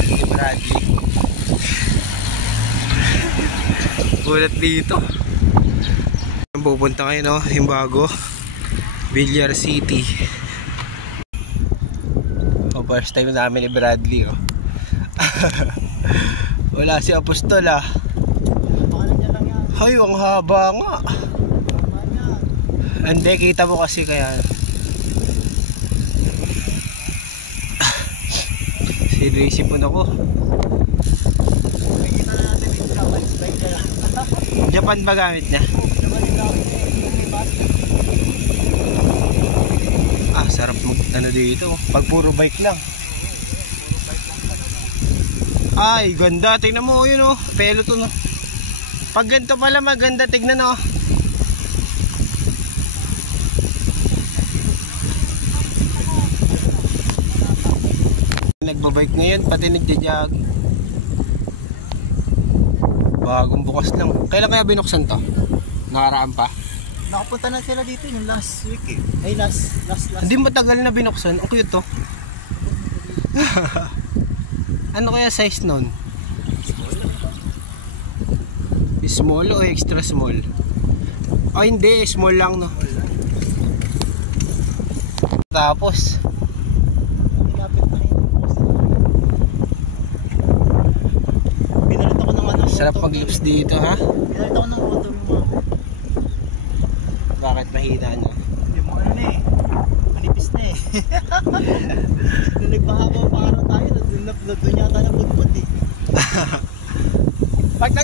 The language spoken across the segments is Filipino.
ni Bradley. Gulat dito. Pupunta kayo, no? Yung bago Villar City. First time namin ni Bradley, oh. Wala si Apostol, ah. Ay, ang haba nga. Hindi, kita mo kasi kaya. Si Tracy po na ko. Japan ba gamit niya? Ah, sarap mag ano dito. Pag puro bike lang. Ay, ganda. Tingnan mo yun, oh. Peloton, oh. Pag ganito pala maganda, tignan, oh. Nagbabike ngayon, pati nagja-jog. Bagong bukas lang. Kailan kaya binuksan to? Nakaraan pa? Nakapunta na sila dito yung last week, eh. Ay, last. Hindi matagal na binuksan. Ang cute to. Ano kaya size nun? Small o extra small? Ay, hindi. Small lang, no? Tapos pinalit ako ng ano. sarap mag-lips dito, ha? Pinalit ako ng motor mo. Bakit mahina na? Hindi mo ano na, eh. Manipis na, eh. Nung nagpahaba para tayo, doon yata na putput, eh. Bak!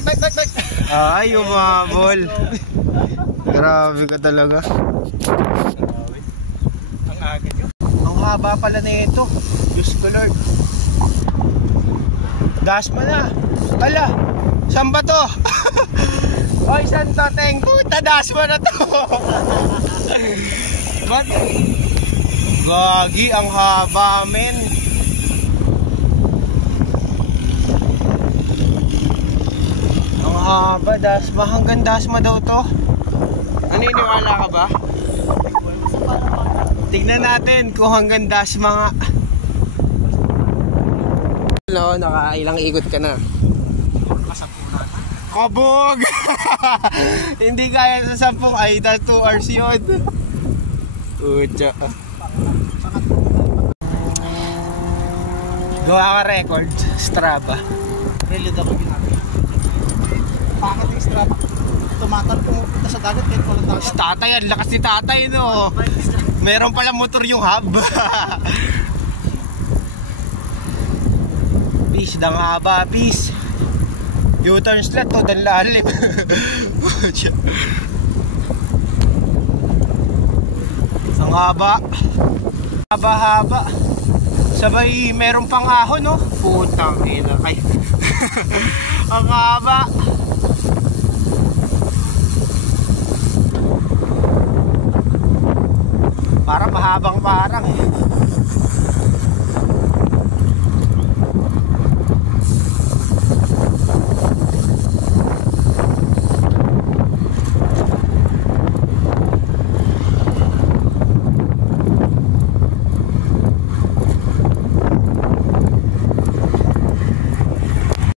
Ay, umabol. Grabe ka talaga. Ang agad yun. Ang haba pala na ito. Diyos ko Lord. Das mo na. Ala, saan ba to? Oy, saan to, Teng? Puta, das mo na to. What? Gagi, ang haba, men. Ang haba, dasma. Hanggang dasma daw to. Naniniwala ka ba? Tignan natin kung hanggang dasma nga. Hello, nakailang ikot ka na. Kabog! Hindi kaya sa 10 ay 2 hours yun. Ucha. Gawa ka record, Strava. Reload ako ginagawa. Pangat yung Strava. Tumatal pumupunta sa dagat kahit walang dagat. Tatay, ang lakas ni tatay, no? Meron pala motor yung hub. Peace, dang haba, peace. U-turn slot to, dan lalim. Ang haba. Haba-haba. Sabay, meron pang ahon, no? Putang ina, ay. Ang haba. Para mahabang parang, eh.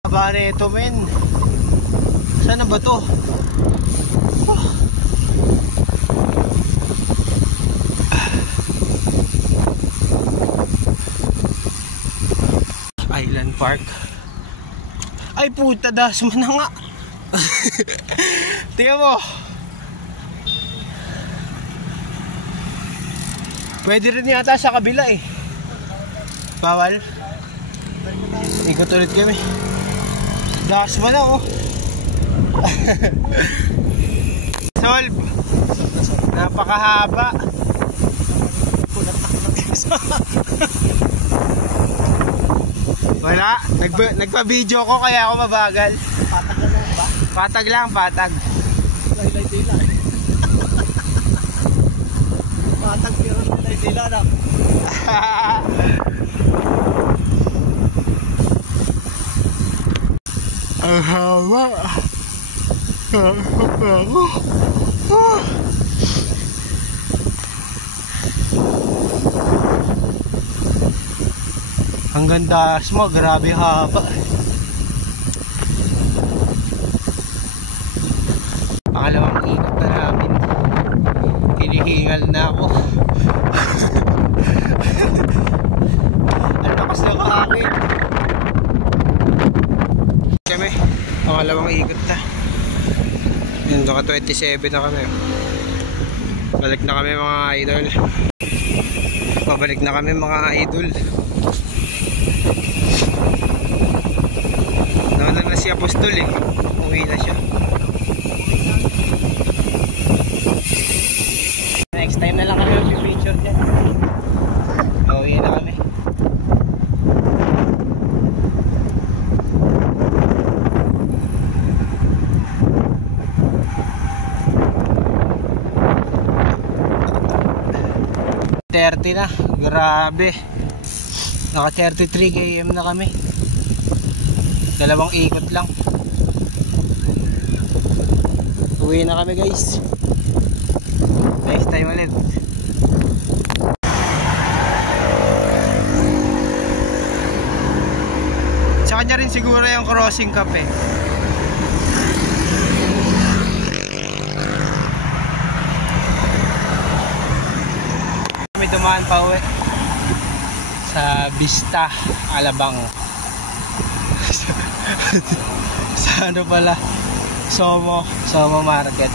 Haba na ito, men. Saan na ba to? Island Park. Ay puta, das mo na nga. Tingnan mo. Pwede rin yata sa kabila, eh. Bawal. Ikot ulit kami. Das mo na, oh. Solve. Napakahaba. Wala, nagpa-video ko kaya ako mabagal. Patag na lang ba? Patag lang, patag. Dila. Patag pero dila na. Ang haba. Hanggang Dasma, grabe haba. Pangalawang ikot na namin. Hinihingal na ako. Ang lakas na kahangin. Kami, pangalawang ikot na. Yun, naka 27 na kami. Balik na kami mga idol. Pabalik na kami mga idol. Nauna na si Apostol eh. Uwi na siya. Next time na lang kami mag-picture dyan. Uwi na kami. Na, grabe. Naka 33 km na kami. Dalawang ikot lang. Uwi na kami guys. Next time ulit. Sa kanya rin siguro yung crossing cup eh. Kami dumaan pa uwi sa Vista, Alabang. Sa ano pala, Somo Market.